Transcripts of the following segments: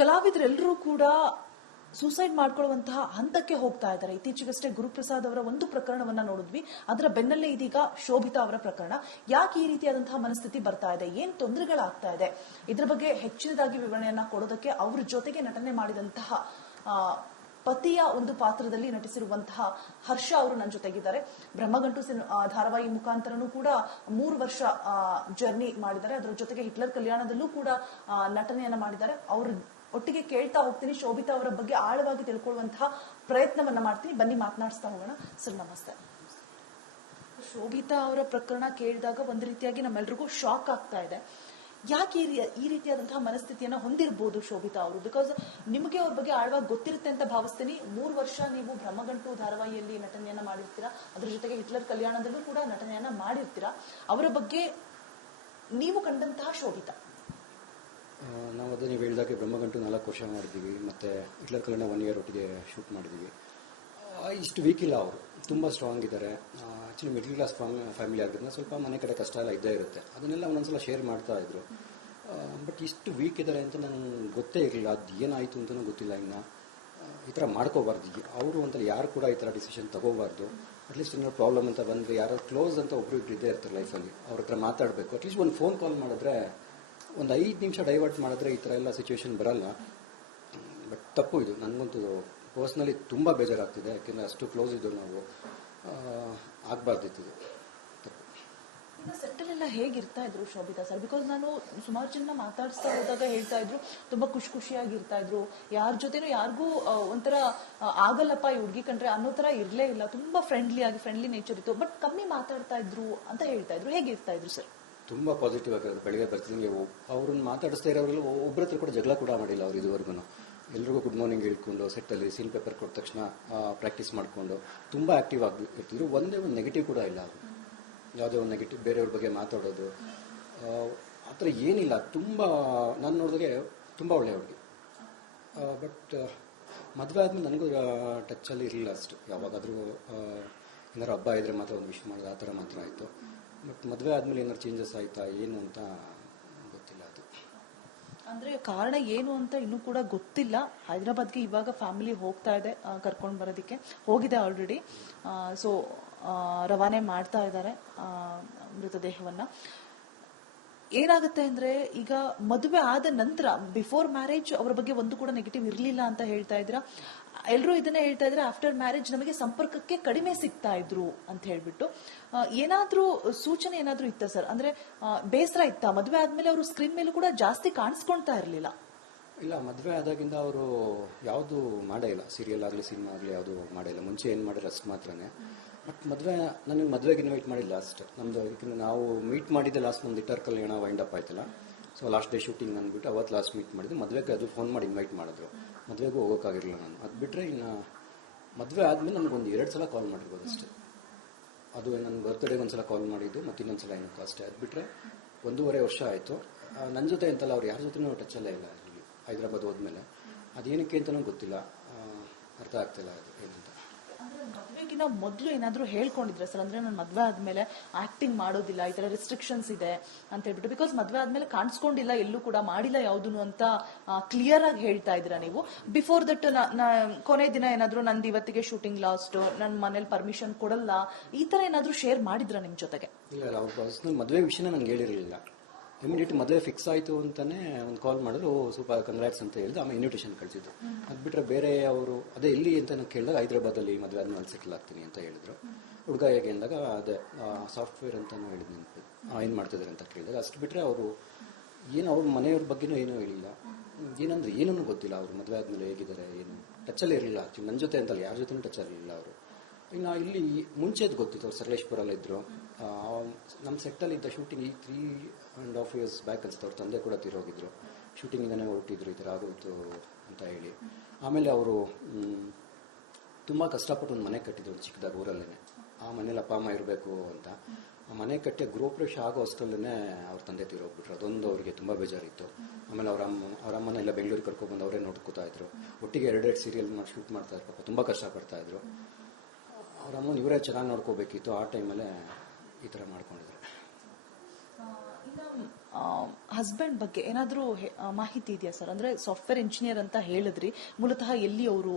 ಕಲಾವಿದರೆಲ್ಲರೂ ಕೂಡ ಸೂಸೈಡ್ ಮಾಡ್ಕೊಳ್ಳುವಂತಹ ಹಂತಕ್ಕೆ ಹೋಗ್ತಾ ಇದ್ದಾರೆ. ಇತ್ತೀಚೆಗಷ್ಟೇ ಗುರುಪ್ರಸಾದ್ ಅವರ ಒಂದು ಪ್ರಕರಣವನ್ನ ನೋಡಿದ್ವಿ. ಅದರ ಬೆನ್ನಲ್ಲೇ ಇದೀಗ ಶೋಭಿತಾ ಅವರ ಪ್ರಕರಣ. ಯಾಕೆ ಈ ರೀತಿಯಾದಂತಹ ಮನಸ್ಥಿತಿ ಬರ್ತಾ ಇದೆ, ಏನ್ ತೊಂದರೆಗಳಾಗ್ತಾ ಇದೆ, ಇದ್ರ ಬಗ್ಗೆ ಹೆಚ್ಚಿನದಾಗಿ ವಿವರಣೆಯನ್ನ ಕೊಡೋದಕ್ಕೆ ಅವ್ರ ಜೊತೆಗೆ ನಟನೆ ಮಾಡಿದಂತಹ ಪತಿಯ ಒಂದು ಪಾತ್ರದಲ್ಲಿ ನಟಿಸಿರುವಂತಹ ಹರ್ಷ ಅವರು ನನ್ನ ಜೊತೆಗಿದ್ದಾರೆ. ಬ್ರಹ್ಮಗಂಟು ಧಾರಾವಾಹಿ ಮುಖಾಂತರನೂ ಕೂಡ 3 ವರ್ಷ ಜರ್ನಿ ಮಾಡಿದ್ದಾರೆ. ಅದರ ಜೊತೆಗೆ ಹಿಟ್ಲರ್ ಕಲ್ಯಾಣದಲ್ಲೂ ಕೂಡ ನಟನೆಯನ್ನ ಮಾಡಿದ್ದಾರೆ. ಅವರು ಒಟ್ಟಿಗೆ ಕೇಳ್ತಾ ಹೋಗ್ತೀನಿ, ಶೋಭಿತಾ ಅವರ ಬಗ್ಗೆ ಆಳವಾಗಿ ತಿಳ್ಕೊಳ್ಳುವಂತಹ ಪ್ರಯತ್ನವನ್ನ ಮಾಡ್ತೀನಿ. ಬನ್ನಿ ಮಾತನಾಡಿಸ್ತಾ ಹೋಗೋಣ. ಸರ್ ನಮಸ್ತೆ. ಶೋಭಿತಾ ಅವರ ಪ್ರಕರಣ ಕೇಳಿದಾಗ ಒಂದು ರೀತಿಯಾಗಿ ನಮ್ಮೆಲ್ರಿಗೂ ಶಾಕ್ ಆಗ್ತಾ ಇದೆ. ಯಾಕೆ ಈ ರೀತಿಯಾದಂತಹ ಮನಸ್ಥಿತಿಯನ್ನ ಹೊಂದಿರಬಹುದು ಶೋಭಿತಾ ಅವರು? ಬಿಕಾಸ್ ನಿಮಗೆ ಅವ್ರ ಬಗ್ಗೆ ಆಳವಾಗಿ ಗೊತ್ತಿರುತ್ತೆ ಅಂತ ಭಾವಿಸ್ತೀನಿ. 3 ವರ್ಷ ನೀವು ಬ್ರಹ್ಮಗಂಟು ಧಾರಾವಾಹಿಯಲ್ಲಿ ನಟನೆಯನ್ನ ಮಾಡಿರ್ತೀರಾ, ಅದ್ರ ಜೊತೆಗೆ ಹಿಟ್ಲರ್ ಕಲ್ಯಾಣದಲ್ಲೂ ಕೂಡ ನಟನೆಯನ್ನ ಮಾಡಿರ್ತೀರಾ. ಅವರ ಬಗ್ಗೆ ನೀವು ಕಂಡಂತಹ ಶೋಭಿತಾ? ನಾವು ಅದೇ ನೀವು ಹೇಳಿದಾಗೆ ಬ್ರಹ್ಮಗಂಟು 4 ವರ್ಷ ಮಾಡಿದ್ದೀವಿ, ಮತ್ತು ಹಿಟ್ಲರ್ ಕಲ್ಯಾಣ 1 ಇಯರ್ ಒಟ್ಟಿಗೆ ಶೂಟ್ ಮಾಡಿದ್ದೀವಿ. ಇಷ್ಟು ವೀಕ್ ಇಲ್ಲ, ಅವರು ತುಂಬ ಸ್ಟ್ರಾಂಗ್ ಇದ್ದಾರೆ. ಆ್ಯಕ್ಚುಲಿ ಮಿಡ್ಲ್ ಕ್ಲಾಸ್ ಫ್ಯಾಮಿಲಿ ಆಗಿದ್ದರಿಂದ ಸ್ವಲ್ಪ ಮನೆ ಕಡೆ ಕಷ್ಟ ಎಲ್ಲ ಇದ್ದೇ ಇರುತ್ತೆ. ಅದನ್ನೆಲ್ಲ ಒಂದೊಂದ್ಸಲ ಶೇರ್ ಮಾಡ್ತಾ ಇದ್ರು. ಬಟ್ ಇಷ್ಟು ವೀಕ್ ಇದ್ದಾರೆ ಅಂತ ನನಗೆ ಗೊತ್ತೇ ಇರಲಿಲ್ಲ. ಅದು ಏನಾಯಿತು ಅಂತಲೂ ಗೊತ್ತಿಲ್ಲ. ಇನ್ನು ಈ ಥರ ಮಾಡ್ಕೋಬಾರ್ದು ಅವರು ಅಂತ, ಯಾರು ಕೂಡ ಈ ಥರ ಡಿಸಿಷನ್ ತಗೋಬಾರ್ದು. ಅಟ್ಲೀಸ್ಟ್ ಏನಾದ್ರು ಪ್ರಾಬ್ಲಮ್ ಅಂತ ಬಂದರೆ ಯಾರು ಕ್ಲೋಸ್ ಅಂತ ಒಬ್ರು ಇದ್ದೇ ಇರ್ತಾರೆ ಲೈಫಲ್ಲಿ, ಅವ್ರ ಹತ್ರ ಮಾತಾಡಬೇಕು. ಅಟ್ಲೀಸ್ಟ್ ಒಂದು ಫೋನ್ ಕಾಲ್ ಮಾಡಿದ್ರೆ, ಒಂದು 5 ನಿಮಿಷ ಡೈವರ್ಟ್ ಮಾಡಿದ್ರೆ ಈ ಥರ ಎಲ್ಲ ಸಿಚುವೇಶನ್ ಬರಲ್ಲ. ಬಟ್ ತಪ್ಪು ಇದು. ನನಗಂತೂ ಪರ್ಸ್ನಲಿ ತುಂಬ ಬೇಜಾರಾಗ್ತಿದೆ. ಯಾಕೆಂದರೆ ಅಷ್ಟು ಕ್ಲೋಸ್ ಇದ್ದು ನಾವು, ಆಗಬಾರ್ದಿತ್ತು. ಸೆಟ್ಟಲ್ ಎಲ್ಲ ಹೇಗಿರ್ತಾ ಇದ್ರು ಶೋಭಿತಾ ಸರ್? ಬಿಕಾಸ್ ನಾನು ಸುಮಾರು ಜನ ಮಾತಾಡಿಸ್ತಾ ಹೋದಾಗ ಹೇಳ್ತಾ ಇದ್ರು ತುಂಬಾ ಖುಷಿಯಾಗಿರ್ತಾ ಇದ್ರು. ಯಾರ ಜೊತೆನೂ ಯಾರಿಗೂ ಒಂಥರ ಆಗಲ್ಲಪ್ಪ ಈ ಹುಡುಗಿ ಕಂಡ್ರೆ ಅನ್ನೋ ತರ ಇರ್ಲೇ ಇಲ್ಲ. ತುಂಬಾ ಫ್ರೆಂಡ್ಲಿ ನೇಚರ್ ಇತ್ತು. ಬಟ್ ಕಮ್ಮಿ ಮಾತಾಡ್ತಾ ಇದ್ರು ಅಂತ ಹೇಳ್ತಾ ಇದ್ರು. ಹೇಗಿರ್ತಾ ಇದ್ರು ಸರ್? ತುಂಬ ಪಾಸಿಟಿವ್ ಆಗಿರೋದು. ಬೆಳಿಗ್ಗೆ ಬರ್ತಿದ್ದಂಗೆ ಅವ್ರನ್ನ ಮಾತಾಡಿಸ್ತಾ ಇರೋರೆಲ್ಲ ಒಬ್ಬರ ಹತ್ರ ಕೂಡ ಜಗಳ ಕೂಡ ಮಾಡಿಲ್ಲ ಅವ್ರು ಇದುವರೆಗೂ. ಎಲ್ರಿಗೂ ಗುಡ್ ಮಾರ್ನಿಂಗ್ ಹೇಳ್ಕೊಂಡು, ಸೆಟ್ಟಲ್ಲಿ ಸೀನ್ ಪೇಪರ್ ಕೊಟ್ಟ ತಕ್ಷಣ ಪ್ರಾಕ್ಟೀಸ್ ಮಾಡಿಕೊಂಡು ತುಂಬ ಆ್ಯಕ್ಟಿವ್ ಆಗಿ ಇರ್ತಿದ್ರು. ಒಂದೇ ಒಂದು ನೆಗೆಟಿವ್ ಕೂಡ ಇಲ್ಲ ಅವರು. ಯಾವುದೇ ಒಂದು ನೆಗೆಟಿವ್, ಬೇರೆಯವ್ರ ಬಗ್ಗೆ ಮಾತಾಡೋದು ಆ ಥರ ಏನಿಲ್ಲ. ತುಂಬ ನಾನು ನೋಡಿದಾಗೆ ತುಂಬ ಒಳ್ಳೆಯ ಹುಡುಗಿ. ಬಟ್ ಮದುವೆ ಆದಮೇಲೆ ನನಗೂ ಟಚ್ಚಲ್ಲಿ ಇರಲಿಲ್ಲ ಅಷ್ಟು. ಯಾವಾಗಾದರೂ ಏನಾದ್ರು ಹಬ್ಬ ಇದ್ದರೆ ಮಾತ್ರ ಒಂದು ವಿಶ್ ಮಾಡೋದು, ಆ ಥರ ಮಾತ್ರ ಆಯಿತು. ಬಟ್ ಮದುವೆ ಆದಮೇಲೆ ಏನಾದ್ರು ಚೇಂಜಸ್ ಆಯಿತಾ ಏನು ಅಂತ ಗೊತ್ತಿಲ್ಲ. ಅದು ಅಂದ್ರೆ ಕಾರಣ ಏನು ಅಂತ ಇನ್ನೂ ಕೂಡ ಗೊತ್ತಿಲ್ಲ. ಹೈದರಾಬಾದ್ಗೆ ಇವಾಗ ಫ್ಯಾಮಿಲಿ ಹೋಗ್ತಾ ಇದೆ ಕರ್ಕೊಂಡು ಬರೋದಕ್ಕೆ, ಹೋಗಿದೆ ಆಲ್ರೆಡಿ. ಸೊ ರವಾನೆ ಮಾಡ್ತಾ ಇದ್ದಾರೆ ಮೃತದೇಹವನ್ನ. ಏನಾಗುತ್ತೆ ಅಂದ್ರೆ, ಈಗ ಮದುವೆ ಆದ ನಂತರ ಬಿಫೋರ್ ಮ್ಯಾರೇಜ್ ಅವರ ಬಗ್ಗೆ ಒಂದು ಕೂಡ ನೆಗೆಟಿವ್ ಇರ್ಲಿಲ್ಲ ಅಂತ ಹೇಳ್ತಾ ಇದ್ರ. ಎಲ್ಲರೂ ಇದನ್ನೇ ಹೇಳ್ತಾ ಇದ್ರೆ, ಆಫ್ಟರ್ ಮ್ಯಾರೇಜ್ ನಮಗೆ ಸಂಪರ್ಕಕ್ಕೆ ಕಡಿಮೆ ಸಿಗ್ತಾ ಇದ್ರು ಅಂತ ಹೇಳ್ಬಿಟ್ಟು. ಏನಾದ್ರೂ ಸೂಚನೆ ಏನಾದ್ರೂ ಇತ್ತ ಸರ್? ಅಂದ್ರೆ ಬೇಸರ ಇತ್ತ? ಮದುವೆ ಆದ್ಮೇಲೆ ಅವರು ಸ್ಕ್ರೀನ್ ಮೇಲೂ ಕೂಡ ಜಾಸ್ತಿ ಕಾಣಿಸ್ಕೊಳ್ತಾ ಇರ್ಲಿಲ್ಲ. ಇಲ್ಲ, ಮದುವೆ ಆದಾಗಿಂದ ಅವರು ಯಾವುದು ಮಾಡೇ ಇಲ್ಲ. ಸೀರಿಯಲ್ ಆಗಲಿ ಸಿನಿಮಾ ಆಗಲಿ ಯಾವುದು ಮಾಡೇ ಇಲ್ಲ. ಮುಂಚೆ ಏನು ಮಾಡಿದ್ರು ಅಷ್ಟು ಮಾತ್ರನೇ. ಬಟ್ ನನಗೆ ಮದುವೆಗೆ ಇನ್ವೈಟ್ ಮಾಡಿಲ್ಲ ಲಾಸ್ಟ್ ನಮ್ಮದು. ಯಾಕಂದರೆ ನಾವು ಮೀಟ್ ಮಾಡಿದ್ದೆ ಲಾಸ್ಟ್ ಒಂದು ಹಿಟ್ಲರ್ ಕಲ್ಯಾಣ ವೈಂಡ್ ಅಪ್ ಆಯ್ತಲ್ಲ. ಸೊ ಲಾಸ್ಟ್ ಡೇ ಶೂಟಿಂಗ್ ಅಂದ್ಬಿಟ್ಟು ಅವತ್ತು ಲಾಸ್ಟ್ ಮೀಟ್ ಮಾಡಿದ್ದು. ಮದುವೆಗೆ ಅದು ಫೋನ್ ಮಾಡಿ ಇನ್ವೈಟ್ ಮಾಡಿದ್ರು. ಮದುವೆಗೂ ಹೋಗೋಕ್ಕಾಗಿರಲಿಲ್ಲ ನಾನು. ಅದು ಬಿಟ್ಟರೆ ಇನ್ನು ಮದುವೆ ಆದಮೇಲೆ ನನಗೊಂದು 2 ಸಲ ಕಾಲ್ ಮಾಡಿರ್ಬೋದು ಅಷ್ಟೇ. ಅದು ನನ್ನ ಬರ್ತ್ಡೇಗೆ ಒಂದು ಸಲ ಕಾಲ್ ಮಾಡಿದ್ದು, ಮತ್ತು ಇನ್ನೊಂದು ಸಲ ಏನಕ್ಕೂ ಅಷ್ಟೇ. ಅದು ಬಿಟ್ಟರೆ 1.5 ವರ್ಷ ಆಯಿತು. ನನ್ನ ಜೊತೆ ಅಂತಲ್ಲ, ಅವ್ರು ಯಾರ ಜೊತೆನೂ ಟಚ್ಚಲ್ಲೇ ಇಲ್ಲ ಇಲ್ಲಿ ಹೈದರಾಬಾದ್ ಹೋದ್ಮೇಲೆ. ಅದೇನಕ್ಕೆ ಅಂತಲೂ ಗೊತ್ತಿಲ್ಲ, ಅರ್ಥ ಆಗ್ತಿಲ್ಲ ಅದು ಏನಂತ. ಮದುವೆಗಿನ ಮೊದಲು ಏನಾದ್ರು ಹೇಳ್ಕೊಂಡಿದ್ರೆ ಸರ್? ಅಂದ್ರೆ ನಾನು ಮದುವೆ ಆದ್ಮೇಲೆ ಆಕ್ಟಿಂಗ್ ಮಾಡೋದಿಲ್ಲ, ಈ ತರ ರೆಸ್ಟ್ರಿಕ್ಷನ್ಸ್ ಇದೆ ಅಂತ ಹೇಳ್ಬಿಟ್ಟು. ಬಿಕಾಸ್ ಮದುವೆ ಆದ್ಮೇಲೆ ಕಾಣಿಸ್ಕೊಂಡಿಲ್ಲ, ಎಲ್ಲೂ ಕೂಡ ಮಾಡಿಲ್ಲ ಯಾವುದನ್ನು ಅಂತ ಕ್ಲಿಯರ್ ಆಗಿ ಹೇಳ್ತಾ ಇದ್ದೀರಾ ನೀವು. ಬಿಫೋರ್ ದಟ್ ಕೊನೆ ದಿನ ಏನಾದ್ರು ನಂದು ಇವತ್ತಿಗೆ ಶೂಟಿಂಗ್ ಲಾಸ್ಟ್, ನನ್ನ ಮನೇಲಿ ಪರ್ಮಿಷನ್ ಕೊಡಲ್ಲ, ಈ ತರ ಏನಾದ್ರು ಶೇರ್ ಮಾಡಿದ್ರ ನಿಮ್ ಜೊತೆಗೆ? ಇಲ್ಲ, ಅವ್ರ ಪರ್ಸನಲ್ ಮದುವೆ ವಿಷಯನ ನಂಗೆ ಹೇಳಿರಲಿಲ್ಲ. ಇಮಿಡಿಯೇಟ್ ಮದುವೆ ಫಿಕ್ಸ್ ಆಯಿತು ಅಂತಾನೆ ಒಂದು ಕಾಲ್ ಮಾಡಿದ್ರು, ಸ್ವಲ್ಪ ಕಂಗ್ರಾಟ್ಸ್ ಅಂತ ಹೇಳಿದ್ರು. ಆಮೇಲೆ ಇನ್ವಿಟೇಷನ್ ಕಳಿಸಿದ್ರು. ಅದು ಬಿಟ್ಟರೆ ಬೇರೆ ಅವರು ಅದೇ ಎಲ್ಲಿ ಅಂತ ನಾನು ಕೇಳಿದಾಗ ಹೈದರಾಬಾದಲ್ಲಿ ಮದುವೆ ಆದ್ಮೇಲೆ ಸೆಟಲ್ ಆಗ್ತೀನಿ ಅಂತ ಹೇಳಿದ್ರು. ಹುಡುಗ ಹೇಗೆ ಅಂದಾಗ ಅದೇ ಸಾಫ್ಟ್ವೇರ್ ಅಂತಾನು ಹೇಳಿದ್ ನೆನಪು. ಏನು ಮಾಡ್ತಿದ್ದಾರೆ ಅಂತ ಕೇಳಿದಾಗ ಅಷ್ಟು ಬಿಟ್ಟರೆ ಅವರು ಏನು ಅವ್ರ ಮನೆಯವ್ರ ಬಗ್ಗೆನೂ ಏನೂ ಹೇಳಿಲ್ಲ. ಏನಂದ್ರೆ ಏನೂ ಗೊತ್ತಿಲ್ಲ. ಅವರು ಮದುವೆ ಆದಮೇಲೆ ಹೇಗಿದ್ದಾರೆ ಏನು ಟಚ್ಚಲ್ಲಿ ಇರಲಿಲ್ಲ. ಆ್ಯಕ್ಚುಲಿ ನನ್ನ ಜೊತೆ ಅಂತಲ್ಲ, ಯಾರ ಜೊತೆನೂ ಟಚ್ಚಲ್ಲಿ ಇರಲಿಲ್ಲ ಅವರು. ಇನ್ನು ಇಲ್ಲಿ ಮುಂಚೆದು ಗೊತ್ತಿತ್ತು, ಅವ್ರು ಸಕಲೇಶ್ಪುರಲ್ಲಿ ಇದ್ದರು. ನಮ್ಮ ಸೆಟ್ಟಲ್ಲಿ ಇದ್ದ ಶೂಟಿಂಗ್ ಈ 3.5 years ಬ್ಯಾಕ್ ಅನ್ಸುತ್ತೆ. ಅವ್ರ ತಂದೆ ಕೂಡ ತೀರೋಗಿದ್ರು. ಶೂಟಿಂಗಿಂದನೇ ಹೊರಟಿದ್ರು, ಈ ಥರ ಆಗೋಯ್ತು ಅಂತ ಹೇಳಿ. ಆಮೇಲೆ ಅವರು ತುಂಬ ಕಷ್ಟಪಟ್ಟು ಒಂದು ಮನೆ ಕಟ್ಟಿದ್ರು ಚಿಕ್ಕದಾಗ ಊರಲ್ಲೇ. ಆ ಮನೇಲಿ ಅಪ್ಪ ಅಮ್ಮ ಇರಬೇಕು ಅಂತ ಆ ಮನೆ ಕಟ್ಟಿ ಗೃಹಪ್ರವೇಶ ಆಗೋ ಅಷ್ಟರಲ್ಲೇ ಅವ್ರ ತಂದೆ ತೀರೋಗ್ಬಿಟ್ರು. ಅದೊಂದು ಅವರಿಗೆ ತುಂಬ ಬೇಜಾರಿತ್ತು. ಆಮೇಲೆ ಅವ್ರ ಅಮ್ಮನ ಎಲ್ಲ ಬೆಂಗಳೂರಿಗೆ ಕರ್ಕೊಬಂದು ಅವರೇ ನೋಡ್ಕೋತಾ ಇದ್ರು. ಒಟ್ಟಿಗೆ 2 ಸೀರಿಯಲ್ ಮಾಡಿ ಶೂಟ್ ಮಾಡ್ತಾ ಇದ್ರು. ಪಾಪ ತುಂಬ ಕಷ್ಟಪಡ್ತಾ ಇದ್ರು. ಅವ್ರ ಅಮ್ಮನ ಇವರೇ ಚೆನ್ನಾಗಿ ನೋಡ್ಕೋಬೇಕಿತ್ತು. ಆ ಟೈಮಲ್ಲೇ ಈ ಥರ ಮಾಡ್ಕೊಂಡಿದ್ರು. ಹಸ್ಬೆಂಡ್ ಬಗ್ಗೆ ಏನಾದರೂ ಮಾಹಿತಿ ಇದೆಯಾ ಸರ್? ಅಂದ್ರೆ ಸಾಫ್ಟ್ವೇರ್ ಇಂಜಿನಿಯರ್ ಅಂತ ಹೇಳಿದ್ರಿ, ಮೂಲತಃ ಎಲ್ಲಿ ಅವರು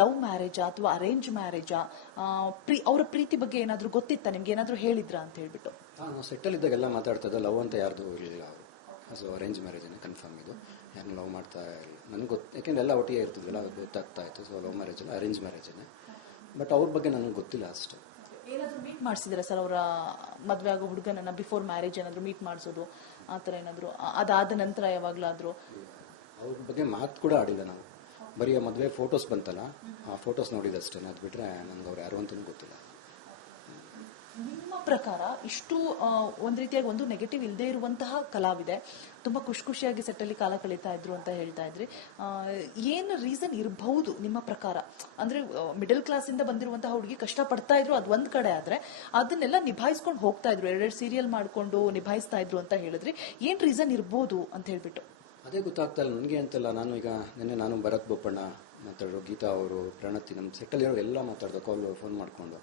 ಲವ್ ಮ್ಯಾರೇಜಾ ಅಥವಾ ಅರೇಂಜ್ ಮ್ಯಾರೇಜಾ? ಅವರ ಪ್ರೀತಿ ಬಗ್ಗೆ ಏನಾದರೂ ಗೊತ್ತಿತ್ತಾ ನಿಮ್ಗೆ? ಏನಾದರೂ ಹೇಳಿದ್ರಾ ಅಂತ ಹೇಳ್ಬಿಟ್ಟು? ನಾವು ಸೆಟ್ಟಲ್ ಇದ್ದಾಗೆಲ್ಲ ಮಾತಾಡ್ತಾ ಇದ್ದ, ಲವ್ ಅಂತ ಯಾರ್ದು ಇರಲಿಲ್ಲ ಅವರು. ಸೊ ಅರೇಂಜ್ ಮ್ಯಾರೇಜ್ ಕನ್ಫರ್ಮ್ ಇದು. ಯಾರು ಲವ್ ಮಾಡ್ತಾ ಇಲ್ಲ ನನಗೆ ಯಾಕೆಂದ್ರೆ ಎಲ್ಲ ಒಟ್ಟಿಗೆ ಇರ್ತಿದ್ವಲ್ಲ, ಅದು ಗೊತ್ತಾಗ್ತಾ ಇತ್ತು. ಸೊ ಲವ್ ಮ್ಯಾರೇಜ್ ಅಲ್ಲ, ಅರೇಂಜ್ ಮ್ಯಾರೇಜೇ. ಬಟ್ ಅವ್ರ ಬಗ್ಗೆ ನನಗೆ ಗೊತ್ತಿಲ್ಲ ಅಷ್ಟು. ಏನಾದ್ರು ಮೀಟ್ ಮಾಡಿಸಿದ್ರ ಸರ್ ಅವರ ಮದ್ವೆ ಆಗೋ ಹುಡುಗನನ್ನ? ಬಿಫೋರ್ ಮ್ಯಾರೇಜ್ ಏನಾದ್ರು ಮೀಟ್ ಮಾಡಿಸೋದು ಆತರ ಏನಾದ್ರು, ಅದಾದ ನಂತರ ಯಾವಾಗ್ಲಾದ್ರು? ಅವ್ರ ಬಗ್ಗೆ ಮಾತು ಕೂಡ ಆಡಿಲ್ಲ ನಾವು. ಬರೀ ಮದುವೆ ಫೋಟೋಸ್ ಬಂತಲ್ಲ, ಆ ಫೋಟೋಸ್ ನೋಡಿದಷ್ಟೇ. ಅದು ಬಿಟ್ರೆ ನನಗೆ ಅವ್ರು ಯಾರು ಅಂತಲೂ ಗೊತ್ತಿಲ್ಲ. ನಿಮ್ಮ ಪ್ರಕಾರ ಇಷ್ಟು ಒಂದ್ ರೀತಿಯಾಗಿ ಒಂದು ನೆಗೆಟಿವ್ ಇಲ್ಲದೆ ಇರುವಂತಹ ಕಲಾವಿದೆ ತುಂಬಾ ಖುಷಿಯಾಗಿ ಸೆಟ್ಟಲ್ಲಿ ಕಾಲ ಕಳೀತಾ ಇದ್ರು ಅಂತ ಹೇಳ್ತಾ ಇದ್ರಿ. ಏನು ರೀಸನ್ ಇರಬಹುದು ನಿಮ್ಮ ಪ್ರಕಾರ? ಅಂದ್ರೆ ಮಿಡಲ್ ಕ್ಲಾಸ್ ಇಂದ ಬಂದಿರುವಂತಹ ಹುಡುಗಿ ಕಷ್ಟ ಪಡ್ತಾ ಇದ್ರು, ಅದ್ ಒಂದ್ ಕಡೆ ಆದ್ರೆ ಅದನ್ನೆಲ್ಲ ನಿಭಾಯಿಸ್ಕೊಂಡು ಹೋಗ್ತಾ ಇದ್ರು, ಎರಡೆರಡು ಸೀರಿಯಲ್ ಮಾಡ್ಕೊಂಡು ನಿಭಾಯಿಸ್ತಾ ಇದ್ರು ಅಂತ ಹೇಳಿದ್ರಿ. ಏನ್ ರೀಸನ್ ಇರ್ಬೋದು ಅಂತ ಹೇಳ್ಬಿಟ್ಟು? ಅದೇ ಗೊತ್ತಾಗ್ತಾ ಇಲ್ಲ ನನಗೆ ಅಂತಲ್ಲ. ನಾನು ಈಗ ನಾನು ಭರತ್ ಬೋಪಣ್ಣ ಮಾತಾಡೋ, ಗೀತಾ ಅವರು, ಪ್ರಣತಿ, ನಮ್ಮ ಸೆಟ್ಟಲ್ಲಿ ಇರೋ ಎಲ್ಲ ಮಾತಾಡ್ದೆ, ಫೋನ್ ಮಾಡ್ಕೊಂಡು.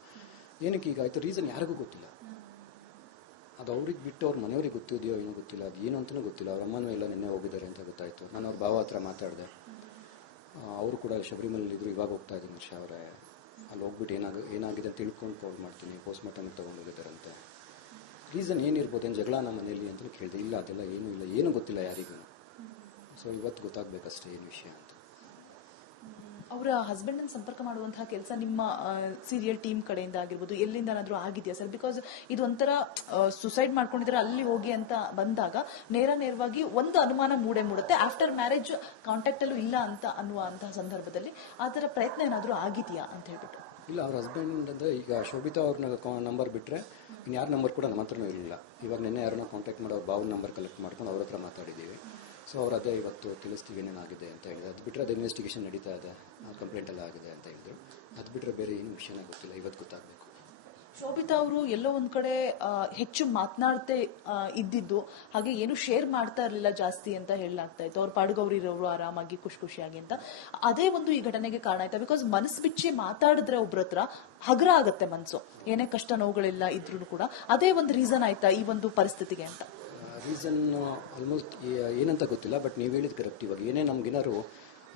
ಏನಕ್ಕೆ ಈಗ ಆಯ್ತು ರೀಸನ್ ಯಾರಿಗೂ ಗೊತ್ತಿಲ್ಲ. ಅದು ಅವ್ರಿಗೆ ಬಿಟ್ಟು ಅವ್ರ ಮನೆಯವ್ರಿಗೆ ಗೊತ್ತಿದೆಯೋ ಏನೋ ಗೊತ್ತಿಲ್ಲ, ಅದು ಏನು ಅಂತಲೂ ಗೊತ್ತಿಲ್ಲ. ಅವ್ರ ಅಮ್ಮನೂ ಎಲ್ಲ ನಿನ್ನೆ ಹೋಗಿದ್ದಾರೆ ಅಂತ ಗೊತ್ತಾಯ್ತು. ನಾನು ಅವ್ರ ಭಾವ ಹತ್ರ ಮಾತಾಡಿದೆ, ಅವರು ಕೂಡ ಶಬರಿಮಲೆಯಲ್ಲಿದ್ರು, ಇವಾಗ ಹೋಗ್ತಾ ಇದ್ದೀನಿ ವರ್ಷ ಅವರೇ. ಅಲ್ಲಿ ಹೋಗ್ಬಿಟ್ಟು ಏನಾಗಿದೆ ಅಂತ ತಿಳ್ಕೊಂಡು ಕಾಲ್ ಮಾಡ್ತೀನಿ, ಪೋಸ್ಟ್ ಮಾರ್ಟಮ್ಗೆ ತೊಗೊಂಡೋಗಿದ್ದಾರಂತೆ. ರೀಸನ್ ಏನಿರ್ಬೋದು, ಏನು ಜಗಳ ನಮ್ಮ ಮನೇಲಿ ಅಂತ ಕೇಳಿದೆ. ಇಲ್ಲ ಅದೆಲ್ಲ ಏನೂ ಇಲ್ಲ, ಏನೂ ಗೊತ್ತಿಲ್ಲ ಯಾರಿಗೂ. ಸೊ ಇವತ್ತು ಗೊತ್ತಾಗಬೇಕಷ್ಟೇ ಏನು ವಿಷಯ ಅಂತ. ಅವರ ಹಸ್ಬೆಂಡ್ ಅನ್ನು ಸಂಪರ್ಕ ಮಾಡುವಂತಹ ಕೆಲಸ ನಿಮ್ಮ ಸೀರಿಯಲ್ ಟೀಮ್ ಕಡೆಯಿಂದ ಆಗಿರ್ಬೋದು, ಎಲ್ಲಿಂದನಾದ್ರೂ ಆಗಿದೆಯಾ ಸರ್? ಬಿಕಾಸ್ ಇದು ಒಂಥರ ಸುಸೈಡ್ ಮಾಡ್ಕೊಂಡಿದ್ರೆ ಅಲ್ಲಿ ಹೋಗಿ ಅಂತ ಬಂದಾಗ ನೇರವಾಗಿ ಒಂದು ಅನುಮಾನ ಮೂಡುತ್ತೆ. ಆಫ್ಟರ್ ಮ್ಯಾರೇಜ್ ಕಾಂಟ್ಯಾಕ್ಟ್ ಅಲ್ಲೂ ಇಲ್ಲ ಅಂತ ಅನ್ನುವಂತಹ ಸಂದರ್ಭದಲ್ಲಿ ಆ ತರ ಪ್ರಯತ್ನ ಏನಾದ್ರೂ ಆಗಿದೆಯಾ ಅಂತ ಹೇಳ್ಬಿಟ್ಟು? ಇಲ್ಲ, ಅವ್ರ ಹಸ್ಬೆಂಡ್ ಅಂದ್ರೆ ಈಗ ಶೋಭಿತಾ ಅವ್ರನ್ನ ನಂಬರ್ ಬಿಟ್ರೆ ಇನ್ನು ಯಾರ ನಂಬರ್ ಕೂಡ ನಮ್ಮ ಹತ್ರನೂ ಇರಲಿಲ್ಲ. ಇವಾಗ ನಿನ್ನೆ ಯಾರನ್ನ ಕಾಂಟ್ಯಾಕ್ಟ್ ಮಾಡಿ ಅವ್ರ ಬಾವನ ನಂಬರ್ ಕಲೆಕ್ಟ್ ಮಾಡ್ಕೊಂಡು ಅವ್ರ ಹತ್ರ ಮಾತಾಡಿದ್ದೀವಿ. ಸೊ ಅವ್ರು ಅದೇ ಇವತ್ತು ತಿಳಿಸ್ತೀವಿ ಏನೇನಾಗಿದೆ ಅಂತ ಹೇಳಿದ್ರು. ಅದು ಬಿಟ್ಟರೆ ಅದು ಇನ್ವೆಸ್ಟಿಗೇಷನ್ ನಡೀತಾ ಇದೆ, ಕಂಪ್ಲೇಂಟ್ ಎಲ್ಲ ಆಗಿದೆ ಅಂತ ಹೇಳಿದ್ರು. ಅದು ಬಿಟ್ಟರೆ ಬೇರೆ ಏನು ವಿಷಯನೇ ಗೊತ್ತಿಲ್ಲ, ಇವತ್ತು ಗೊತ್ತಾಗಬೇಕು. ಶೋಭಿತಾ ಅವರು ಎಲ್ಲೋ ಒಂದ್ ಕಡೆ ಹೆಚ್ಚು ಮಾತನಾಡ್ತಾ ಇದ್ದಿದ್ದು, ಹಾಗೆ ಏನು ಶೇರ್ ಮಾಡ್ತಾ ಇರಲಿಲ್ಲ ಜಾಸ್ತಿ ಅಂತ ಹೇಳಲಾಗ್ತಾ ಇತ್ತು. ಅವ್ರ ಪಾಡುಗೌರಿ ಇರೋರು ಆರಾಮಾಗಿ ಖುಷಿಯಾಗಿ ಅಂತ. ಅದೇ ಒಂದು ಈ ಘಟನೆಗೆ ಕಾರಣ ಆಯ್ತಾ? ಬಿಕಾಸ್ ಮನಸ್ಸು ಬಿಚ್ಚಿ ಮಾತಾಡಿದ್ರೆ ಒಬ್ರ ಹತ್ರ ಹಗುರ ಆಗತ್ತೆ ಮನ್ಸು, ಏನೇ ಕಷ್ಟ ನೋವುಗಳೆಲ್ಲ ಇದ್ರೂ ಕೂಡ. ಅದೇ ಒಂದು ರೀಸನ್ ಆಯ್ತಾ ಈ ಒಂದು ಪರಿಸ್ಥಿತಿಗೆ ಅಂತ? ರೀಸನ್ ಆಲ್ಮೋಸ್ಟ್ ಏನಂತ ಗೊತ್ತಿಲ್ಲ, ಬಟ್ ನೀವು ಹೇಳಿದ್ ಕರೆಕ್ಟ್. ಇವಾಗ ಏನೇ ನಮ್ಗೇನಾದ್ರು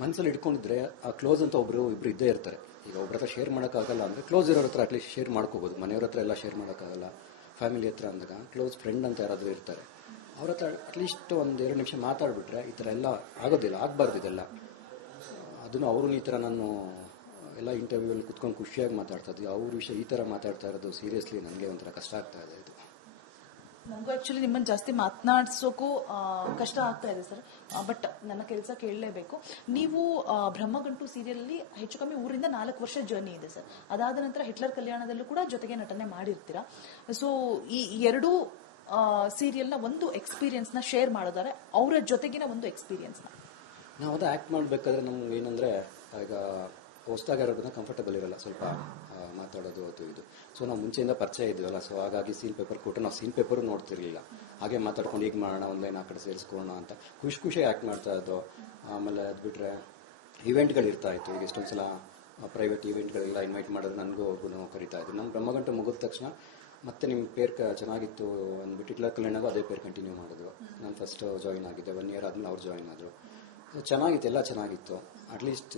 ಮನಸ್ಸಲ್ಲಿ ಇಟ್ಕೊಂಡಿದ್ರೆ ಆ ಕ್ಲೋಸ್ ಅಂತ ಇಬ್ರು ಇದ್ದೇ ಇರ್ತಾರೆ. ಈಗ ಒಬ್ರ ಹತ್ರ ಶೇರ್ ಮಾಡೋಕ್ಕಾಗಲ್ಲ ಅಂದರೆ ಕ್ಲೋಸ್ ಇರೋರ ಹತ್ರ ಅಟ್ಲೀಸ್ಟ್ ಶೇರ್ ಮಾಡ್ಕೋಬೋದು. ಮನೆಯವ್ರ ಹತ್ರ ಎಲ್ಲ ಶೇರ್ ಮಾಡೋಕ್ಕಾಗಲ್ಲ, ಫ್ಯಾಮಿಲಿ ಹತ್ರ ಅಂದಾಗ ಕ್ಲೋಸ್ ಫ್ರೆಂಡ್ ಅಂತ ಯಾರಾದರೂ ಇರ್ತಾರೆ. ಅವ್ರ ಹತ್ರ ಅಟ್ಲೀಸ್ಟ್ ಒಂದು 2 ನಿಮಿಷ ಮಾತಾಡ್ಬಿಟ್ರೆ ಈ ಥರ ಎಲ್ಲ ಆಗೋದಿಲ್ಲ, ಆಗಬಾರ್ದು ಇದೆಲ್ಲ. ಅದನ್ನು ಅವರು ಈ ಥರ ನಾನು ಎಲ್ಲ ಇಂಟರ್ವ್ಯೂಲ್ಲಿ ಕುತ್ಕೊಂಡು ಖುಷಿಯಾಗಿ ಮಾತಾಡ್ತಾ ಇದ್ವಿ. ಅವ್ರ ವಿಷಯ ಈ ಥರ ಮಾತಾಡ್ತಾ ಇರೋದು ಸೀರಿಯಸ್ಲಿ ನನಗೆ ಒಂಥರ ಕಷ್ಟ ಆಗ್ತಾ ಇದೆ. ಇದು ನನಗೂ ಆಕ್ಚುಲಿ ನಿಮ್ಮನ್ನು ಜಾಸ್ತಿ ಮಾತನಾಡ್ಸೋಕು ಕಷ್ಟ ಆಗ್ತಾ ಇದೆ ಸರ್. ಬಟ್ ನನ್ನ ಕೆಲಸ ಕೇಳಲೇಬೇಕು. ನೀವು ಬ್ರಹ್ಮಗಂಟು ಸೀರಿಯಲ್ ಅಲ್ಲಿ ಹೆಚ್ಚು ಕಮ್ಮಿ 3 4 ವರ್ಷ ಜರ್ನಿ ಇದೆ ಸರ್. ಅದಾದ ನಂತರ ಹಿಟ್ಲರ್ ಕಲ್ಯಾಣದಲ್ಲೂ ಕೂಡ ಜೊತೆಗೆ ನಟನೆ ಮಾಡಿರ್ತೀರಾ. ಸೊ ಈ ಎರಡೂ ಸೀರಿಯಲ್ ನ ಒಂದು ಎಕ್ಸ್ಪೀರಿಯನ್ಸ್ ನ ಶೇರ್ ಮಾಡೋದಾದ್ರೆ ಅವರ ಜೊತೆಗಿನ ಒಂದು ಎಕ್ಸ್ಪೀರಿಯನ್ಸ್ ನ. ನಾವು ಅದು ಆಕ್ಟ್ ಮಾಡಬೇಕಾದ್ರೆ ನಮ್ಗೆ ಏನಂದ್ರೆ ಈಗ ಹೊಸದಾಗಿರೋದನ್ನ ಕಂಫರ್ಟಬಲ್ ಇರಲ್ಲ ಸ್ವಲ್ಪ ಮಾತಾಡೋದು ಅದು ಇದು. ಸೊ ನಾವು ಮುಂಚೆಯಿಂದ ಪರಿಚಯ ಇದ್ವಲ್ಲ, ಸೊ ಹಾಗಾಗಿ ಸೀನ್ ಪೇಪರ್ ಕೊಟ್ಟು ನಾವು ಸೀನ್ ಪೇಪರು ನೋಡ್ತಿರ್ಲಿಲ್ಲ. ಹಾಗೆ ಮಾತಾಡ್ಕೊಂಡು ಈಗ ಮಾಡೋಣ, ಒಂದೈನ್ ಆ ಕಡೆ ಸೇರಿಸ್ಕೊಳ್ಳೋಣ ಅಂತ ಖುಷಿಯಾಗಿ ಆ್ಯಕ್ಟ್ ಮಾಡ್ತಾ ಇದ್ದೋ. ಆಮೇಲೆ ಅದು ಬಿಟ್ಟರೆ ಇವೆಂಟ್ಗಳು ಇರ್ತಾ ಇತ್ತು. ಈಗ ಎಷ್ಟೊಂದು ಸಲ ಪ್ರೈವೇಟ್ ಇವೆಂಟ್ಗಳೆಲ್ಲ ಇನ್ವೈಟ್ ಮಾಡಿದ್ರೆ ನನಗೂ ಒಬ್ಬನು ಕರಿತಾ ಇದ್ರು. ನಮ್ಮ ಬ್ರಹ್ಮಗಂಟು ಮುಗಿದ ತಕ್ಷಣ ಮತ್ತೆ ನಿಮ್ಮ ಪೇರ್ ಚೆನ್ನಾಗಿತ್ತು ಅಂದ್ಬಿಟ್ಟು ಹಿಟ್ಲರ್ ಕಲ್ಯಾಣಗೂ ಅದೇ ಪೇರ್ ಕಂಟಿನ್ಯೂ ಮಾಡಿದ್ರು. ನಾನು ಫಸ್ಟ್ ಜಾಯಿನ್ ಆಗಿದ್ದೆ, 1 ಇಯರ್ ಆದ್ಮೇಲೆ ಅವ್ರು ಜಾಯಿನ್ ಆದರು. ಚೆನ್ನಾಗಿತ್ತು, ಎಲ್ಲ ಚೆನ್ನಾಗಿತ್ತು. ಅಟ್ಲೀಸ್ಟ್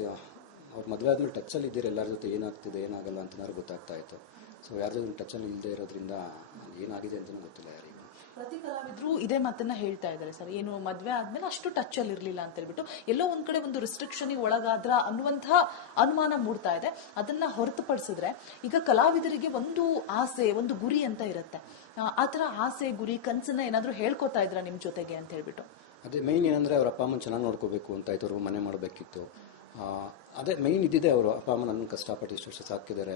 ಅವ್ರು ಮದುವೆ ಆದ್ಮೇಲೆ ಟಚ್ಚಲ್ಲಿ ಇದ್ದೀರಿ, ಎಲ್ಲರ ಜೊತೆ ಏನಾಗ್ತಿದೆ ಏನಾಗಲ್ಲ ಅಂತನಾದ್ರು ಗೊತ್ತಾಗ್ತಾ ಇತ್ತು. ಸೊ ಯಾರ ಜೊತೆ ಟಚ್ಚಲ್ಲಿ ಇಲ್ಲದೆ ಇರೋದ್ರಿಂದ ಏನಾಗಿದೆ ಅಂತಲೂ ಗೊತ್ತಿಲ್ಲ ಯಾರಿಗೂ. ಪ್ರತಿ ಕಲಾವಿದ್ರು ಇದೇ ಮಾತನ್ನ ಹೇಳ್ತಾ ಇದ್ದಾರೆ ಸರ್, ಏನು ಮದ್ವೆ ಆದ್ಮೇಲೆ ಅಷ್ಟು ಟಚ್ ಅಲ್ಲಿ ಇರ್ಲಿಲ್ಲ ಅಂತ ಹೇಳ್ಬಿಟ್ಟು. ಎಲ್ಲೋ ಒಂದ್ ಕಡೆ ಒಂದು ರಿಸ್ಟ್ರಿಕ್ಷನ್ ಒಳಗಾದ್ರ ಅನ್ನುವಂತಹ ಅನುಮಾನ ಮೂಡ್ತಾ ಇದೆ. ಅದನ್ನ ಹೊರತುಪಡಿಸಿದ್ರೆ ಈಗ ಕಲಾವಿದರಿಗೆ ಒಂದು ಆಸೆ, ಒಂದು ಗುರಿ ಅಂತ ಇರುತ್ತೆ. ಆತರ ಆಸೆ, ಗುರಿ, ಕನ್ಸನ್ನ ಏನಾದ್ರು ಹೇಳ್ಕೊತಾ ಇದ್ರ ನಿಮ್ ಜೊತೆಗೆ ಅಂತ ಹೇಳ್ಬಿಟ್ಟು? ಅದೇ ಮೈನ್ ಏನಂದ್ರೆ ಅವ್ರ ಅಪ್ಪ ಅಮ್ಮನ ಚೆನ್ನಾಗಿ ನೋಡ್ಕೋಬೇಕು ಅಂತ ಆಯ್ತು. ಅವ್ರು ಮನೆ ಮಾಡಬೇಕಿತ್ತು. ಅದೇ ಮೈನ್ ಇದ್ದಿದೆ. ಅವರು ಅಪ್ಪ ಅಮ್ಮ ನನ್ನ ಕಷ್ಟಪಟ್ಟು ಇಷ್ಟು ವರ್ಷ ಸಾಕಿದ್ದಾರೆ.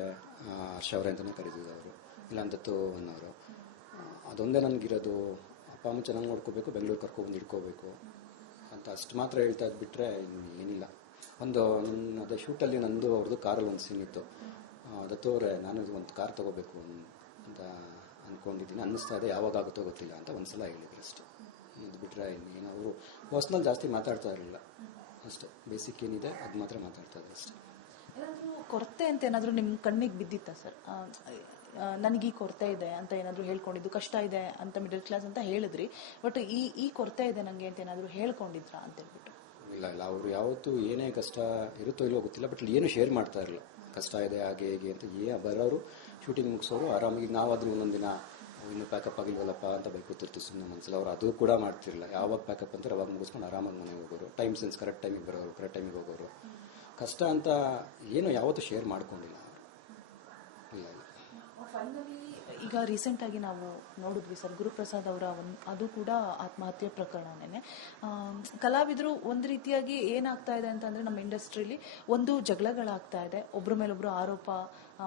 ಹರ್ಷ ಅವರೇ ಅಂತಲೇ ಕರೀತಿದ್ರು ಅವರು, ಇಲ್ಲ ಅಂತೂ ಅನ್ನೋರು. ಅದೊಂದೇ ನನಗಿರೋದು. ಅಪ್ಪ ಅಮ್ಮ ಚೆನ್ನಾಗಿ ನೋಡ್ಕೋಬೇಕು, ಬೆಂಗಳೂರು ಕರ್ಕೊಬಂದು ಇಟ್ಕೋಬೇಕು ಅಂತ ಅಷ್ಟು ಮಾತ್ರ ಹೇಳ್ತಾ ಇದ್ಬಿಟ್ರೆ ಏನಿಲ್ಲ. ಅದೇ ಶೂಟಲ್ಲಿ ನಂದು ಅವ್ರದ್ದು ಕಾರಲ್ಲಿ ಒಂದು ಸೀನ್ ಇತ್ತು. ದತ್ತವ್ರೆ ನಾನು ಒಂದು ಕಾರ್ ತಗೋಬೇಕು ಅಂತ ಅಂದ್ಕೊಂಡಿದ್ದೀನಿ, ಅನ್ನಿಸ್ತಾ ಇದೆ, ಯಾವಾಗ ಆಗುತ್ತೋ ಗೊತ್ತಿಲ್ಲ ಅಂತ ಒಂದ್ಸಲ ಹೇಳಿದ್ರು ಅಷ್ಟೇ. ಇದು ಬಿಟ್ಟರೆ ಇನ್ನೇನು ಅವರು ಪರ್ಸ್ನಲ್ ಜಾಸ್ತಿ ಮಾತಾಡ್ತಾ ಇರಲಿಲ್ಲ ಅಷ್ಟೇ. ಬೇಸಿಕ್ ಏನಿದೆ ಅದು ಮಾತ್ರ ಮಾತಾಡ್ತಾ ಇದ್ರು ಅಷ್ಟೇ. ಏನಾದರೂ ಕೊರತೆ ಅಂತ ಏನಾದರೂ ನಿಮ್ಮ ಕಣ್ಣಿಗೆ ಬಿದ್ದಿತ್ತಾ ಸರ್? ನನಗೆ ಈ ಕೊರತೆ ಇದೆ ಅಂತ ಏನಾದ್ರು ಹೇಳ್ಕೊಂಡಿದ್ದು, ಕಷ್ಟ ಇದೆ ಅಂತ ಮಿಡಲ್ ಕ್ಲಾಸ್ ಅಂತ ಹೇಳಿದ್ರಿ, ಬಟ್ ಈ ಕೊರತೆ ಇದೆ ನಂಗೆ ಅಂತ ಏನಾದ್ರು ಹೇಳ್ಕೊಂಡಿದ್ರಾ ಅಂತ ಹೇಳ್ಬಿಟ್ಟು? ಇಲ್ಲ ಅವರು ಯಾವತ್ತೂ ಏನೇ ಕಷ್ಟ ಇರುತ್ತೋ ಇಲ್ಲೋ ಗೊತ್ತಿಲ್ಲ, ಬಟ್ ಏನು ಶೇರ್ ಮಾಡ್ತಾ ಇರಲಿಲ್ಲ. ಕಷ್ಟ ಇದೆ ಹಾಗೆ ಹೇಗೆ ಅಂತ ಬರೋರು ಶೂಟಿಂಗ್ ಮುಗಿಸೋರು ಆರಾಮಾಗಿ. ನಾವಾದ್ರೂ ಒಂದೊಂದಿನ ಇನ್ನು ಪ್ಯಾಕಪ್ ಆಗಿಲ್ವಲ್ಲಪ್ಪ ಅಂತ ಬೈಕೋತಿರ್ತೀವಿ ಸುಮ್ಮನೆ ಮನಸ್ಸಲ್ಲಿ. ಅವ್ರು ಅದು ಕೂಡ ಮಾಡ್ತಿರಲಿಲ್ಲ. ಯಾವಾಗ ಪ್ಯಾಕಪ್ ಅಂತಾರೆ ಅವಾಗ ಮುಗಿಸ್ಕೊಂಡು ಆರಾಮಾಗಿ ಮನೆಗೆ ಹೋಗೋರು. ಟೈಮ್ ಸೆನ್ಸ್ ಕರೆಕ್ಟ್ ಟೈಮಿಗೆ ಬರೋರು, ಕರೆಕ್ಟ್ ಟೈಮಿಗೆ ಹೋಗೋರು. ಕಷ್ಟ ಅಂತ ಏನು ಯಾವತ್ತೂ ಶೇರ್ ಮಾಡ್ಕೊಂಡಿಲ್ಲ. ಇಲ್ಲ ಇಲ್ಲ. ಫೈನಲಿ ಈಗ ರೀಸೆಂಟ್ ಆಗಿ ನಾವು ನೋಡಿದ್ವಿ ಸರ್, ಗುರುಪ್ರಸಾದ್ ಅವರ ಅದು ಕೂಡ ಆತ್ಮಹತ್ಯೆ ಪ್ರಕರಣನೇ. ಕಲಾವಿದರು ಒಂದು ರೀತಿಯಾಗಿ ಏನಾಗ್ತಾ ಇದೆ ಅಂತಂದ್ರೆ ನಮ್ಮ ಇಂಡಸ್ಟ್ರಿಲಿ ಒಂದು ಜಗಳಗಳಾಗ್ತಾ ಇದೆ, ಒಬ್ರ ಮೇಲೊಬ್ರು ಆರೋಪ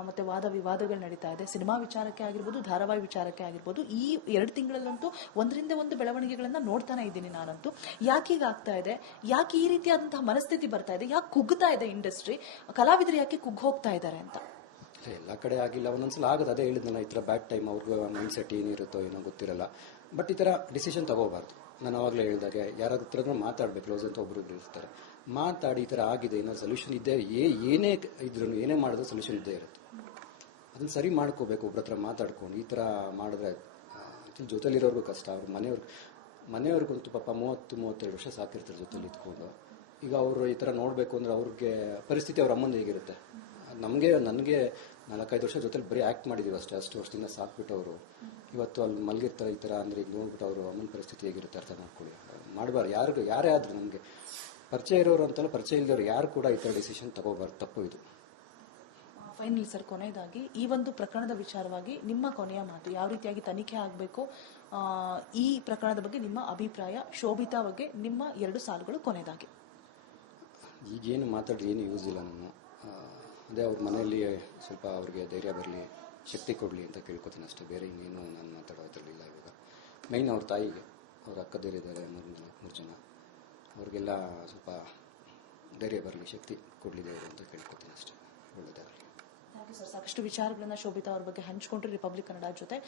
ಮತ್ತೆ ವಾದ ವಿವಾದಗಳು ನಡೀತಾ ಇದೆ. ಸಿನಿಮಾ ವಿಚಾರಕ್ಕೆ ಆಗಿರ್ಬೋದು, ಧಾರಾವಾಹಿ ವಿಚಾರಕ್ಕೆ ಆಗಿರ್ಬೋದು, ಈ 2 ತಿಂಗಳಲ್ಲಂತೂ ಒಂದರಿಂದ ಒಂದು ಬೆಳವಣಿಗೆಗಳನ್ನ ನೋಡ್ತಾನೆ ಇದ್ದೀನಿ ನಾನಂತೂ. ಯಾಕೆ ಈಗ ಆಗ್ತಾ ಇದೆ, ಯಾಕೆ ಈ ರೀತಿಯಾದಂತಹ ಮನಸ್ಥಿತಿ ಬರ್ತಾ ಇದೆ, ಯಾಕೆ ಕುಗ್ತಾ ಇದೆ ಇಂಡಸ್ಟ್ರಿ, ಕಲಾವಿದರು ಯಾಕೆ ಕುಗ್ಗ್ ಹೋಗ್ತಾ ಇದ್ದಾರೆ ಅಂತ? ಎಲ್ಲ ಕಡೆ ಆಗಿಲ್ಲ, ಒಂದೊಂದ್ಸಲ ಆಗುತ್ತೆ. ಅದೇ ಹೇಳಿದ್ನಲ್ಲ, ಈ ಥರ ಬ್ಯಾಡ್ ಟೈಮ್ ಅವ್ರಿಗೆ ಮೈಂಡ್ ಸೆಟ್ ಏನಿರುತ್ತೋ ಏನೋ ಗೊತ್ತಿರಲ್ಲ. ಬಟ್ ಈ ಥರ ಡಿಸಿಷನ್ ತಗೋಬಾರ್ದು. ನಾನು ಆವಾಗಲೇ ಹೇಳಿದಾಗೆ ಯಾರ ಹತ್ರ ಮಾತಾಡ್ಬೇಕು, ಕ್ಲೋಸ್ ಅಂತ ಒಬ್ರು ಇರ್ತಾರೆ. ಮಾತಾಡಿ ಈ ಥರ ಆಗಿದೆ, ಏನೋ ಸೊಲ್ಯೂಷನ್ ಇದ್ದೇ, ಏನೇ ಇದ್ರೂ ಏನೇ ಮಾಡಿದ್ರು ಸೊಲ್ಯೂಷನ್ ಇದ್ದೇ ಇರುತ್ತೆ. ಅದನ್ನ ಸರಿ ಮಾಡ್ಕೋಬೇಕು. ಒಬ್ರ ಹತ್ರ ಮಾತಾಡ್ಕೊಂಡು ಈ ಥರ ಮಾಡಿದ್ರೆ ಜೊತೆಲಿರೋರ್ಗೂ ಕಷ್ಟ. ಅವ್ರ ಮನೆಯವ್ರಿಗಂತೂ ಪಾಪ 30-32 ವರ್ಷ ಸಾಕಿರ್ತಾರೆ ಜೊತೆಲಿ ಇದ್ಕೊಂಡು. ಈಗ ಅವರು ಈ ಥರ ನೋಡಬೇಕು ಅಂದ್ರೆ ಅವ್ರಿಗೆ ಪರಿಸ್ಥಿತಿ ಅವ್ರ ಅಮ್ಮಂದು ಹೇಗಿರುತ್ತೆ. ನನಗೆ 4-5 ವರ್ಷ ಜೊತೆಲಿ ಬರೀ ಆ್ಯಕ್ಟ್ ಮಾಡಿದ್ದೀವಿ ಅಷ್ಟೇ. ಅಷ್ಟು ವರ್ಷದಿಂದ ಸಾಕ್ಬಿಟ್ಟು ಅವರು ಇವತ್ತು ಅಲ್ಲಿ ಮಲಗಿರ್ತಾರೆ ಈ ಥರ ಅಂದರೆ ಈಗ ನೋಡ್ಬಿಟ್ಟು ಅವರು ಅಮ್ಮನ ಪರಿಸ್ಥಿತಿ ಹೇಗಿರುತ್ತೆ ಅರ್ಥ ಮಾಡ್ಕೊಳ್ಳಿ. ಮಾಡಬಾರ್ದು. ಯಾರೇ ಆದರೂ ನಮಗೆ ಪರಿಚಯ ಇರೋರು ಅಂತಲ್ಲ, ಪರಿಚಯ ಇಲ್ಲದವ್ರು ಯಾರು ಕೂಡ ಈ ಥರ ಡಿಸಿಷನ್ ತಗೋಬಾರ್ದು. ತಪ್ಪು ಇದು. ಫೈನಲ್ ಸರ್, ಕೊನೆಯದಾಗಿ ಈ ಒಂದು ಪ್ರಕರಣದ ವಿಚಾರವಾಗಿ ನಿಮ್ಮ ಕೊನೆಯ ಮಾತು, ಯಾವ ರೀತಿಯಾಗಿ ತನಿಖೆ ಆಗಬೇಕು, ಈ ಪ್ರಕರಣದ ಬಗ್ಗೆ ನಿಮ್ಮ ಅಭಿಪ್ರಾಯ, ಶೋಭಿತಾ ಬಗ್ಗೆ ನಿಮ್ಮ 2 ಸಾಲುಗಳು ಕೊನೆಯದಾಗಿ. ಈಗೇನು ಮಾತಾಡಿ ಏನು ಯೂಸ್ ಇಲ್ಲ. ನಾನು ಅದೇ ಅವ್ರ ಮನೆಯಲ್ಲಿ ಸ್ವಲ್ಪ ಅವ್ರಿಗೆ ಧೈರ್ಯ ಬರಲಿ, ಶಕ್ತಿ ಕೊಡಲಿ ಅಂತ ಕೇಳ್ಕೊತೀನಿ ಅಷ್ಟೇ. ಬೇರೆ ಇನ್ನೇನು ನಾನು ಮಾತಾಡೋದ್ರಲ್ಲಿಲ್ಲ. ಇವಾಗ ಮೈನ್ ಅವ್ರ ತಾಯಿಗೆ, ಅವ್ರ ಅಕ್ಕದಿರಿದ್ದಾರೆ 3 ಜನ, ಅವ್ರಿಗೆಲ್ಲ ಸ್ವಲ್ಪ ಧೈರ್ಯ ಬರಲಿ, ಶಕ್ತಿ ಕೊಡಲಿ ದೇವರು ಅಂತ ಕೇಳ್ಕೊತೀನಿ ಅಷ್ಟೇ. ಒಳ್ಳೆಯದಾಗಲಿ. Thank you sir. ಸಾಕಷ್ಟು ವಿಚಾರಗಳನ್ನ ಶೋಭಿತಾ ಅವ್ರ ಬಗ್ಗೆ ಹಂಚ್ಕೊಂಡ್ರೆ ರಿಪಬ್ಲಿಕ್ ಕನ್ನಡ ಜೊತೆ.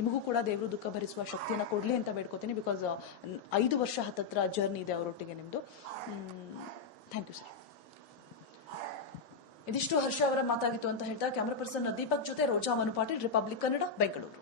ನಿಮಗೂ ಕೂಡ ದೇವರು ದುಃಖ ಭರಿಸುವ ಶಕ್ತಿಯನ್ನ ಕೊಡ್ಲಿ ಅಂತ ಬೇಡ್ಕೋತೀನಿ. ಬಿಕಾಸ್ 5 ವರ್ಷ ಹತ್ತತ್ರ ಜರ್ನಿ ಇದೆ ಅವರೊಟ್ಟಿಗೆ ನಿಮ್ದು. Thank you sir. ಇದಿಷ್ಟು ಹರ್ಷ ಅವರ ಮಾತಾಗಿತ್ತು ಅಂತ ಹೇಳ್ತಾ ಕ್ಯಾಮರಾ ಪರ್ಸನ್ ದೀಪಕ್ ಜೊತೆ ರೋಜಾ ಮನುಪಾಟೀಲ್, ರಿಪಬ್ಲಿಕ್ ಕನ್ನಡ, ಬೆಂಗಳೂರು.